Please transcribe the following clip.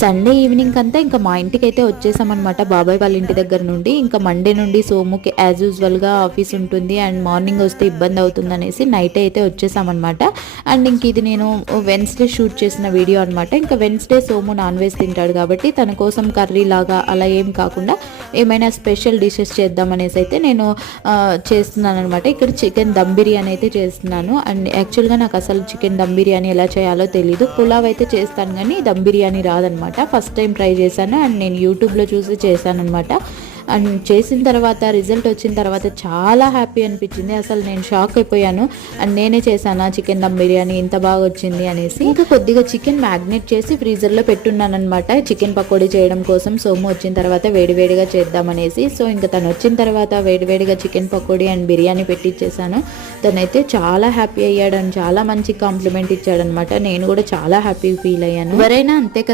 Sunday evening అంతా ఇంకా మా ఇంటికి అయితే వచ్చేసామన్నమాట బాబాయ్ వాళ్ళ ఇంటి దగ్గర నుండి. ఇంకా మండే నుండి సోముకి యాజ్ యూజువల్గా ఆఫీస్ ఉంటుంది అండ్ మార్నింగ్ వస్తే ఇబ్బంది అవుతుంది అనేసి నైట్ అయితే వచ్చేసామన్నమాట. అండ్ ఇంక ఇది నేను వెన్స్డే షూట్ చేసిన వీడియో అనమాట. ఇంకా వెన్స్డే సోము నాన్ వెజ్ తింటాడు కాబట్టి తన కోసం కర్రీ లాగా అలా ఏం కాకుండా ఏమైనా స్పెషల్ డిషెస్ చేద్దామనేసి అయితే నేను చేస్తున్నాను అనమాట. ఇక్కడ చికెన్ దమ్ బిర్యానీ అయితే చేస్తున్నాను. అండ్ యాక్చువల్గా నాకు అసలు చికెన్ దమ్ బిర్యానీ ఎలా చేయాలో తెలీదు. పులావ్ అయితే చేస్తాను కానీ దమ్ బిర్యానీ రాదనమాట. ఫస్ట్ టైం ట్రై చేశాను అండ్ నేను యూట్యూబ్లో చూసి చేశాను అనమాట. అండ్ చేసిన తర్వాత రిజల్ట్ వచ్చిన తర్వాత చాలా హ్యాపీ అనిపించింది. అసలు నేను షాక్ అయిపోయాను. అండ్ నేనే చేశాను చికెన్ దమ్ బిర్యానీ ఇంత బాగా వచ్చింది అనేసి. ఇంకా కొద్దిగా చికెన్ మ్యాగ్నేట్ చేసి ఫ్రీజర్లో పెట్టున్నాను అనమాట చికెన్ పకోడీ చేయడం కోసం. సోము వచ్చిన తర్వాత వేడివేడిగా చేద్దామనేసి. సో ఇంకా తను వచ్చిన తర్వాత వేడివేడిగా చికెన్ పకోడీ అండ్ బిర్యానీ పెట్టించేసాను. తనైతే చాలా హ్యాపీ అయ్యాడు అండ్ చాలా మంచి కాంప్లిమెంట్ ఇచ్చాడనమాట. నేను కూడా చాలా హ్యాపీ ఫీల్ అయ్యాను. ఎవరైనా అంతే కదా.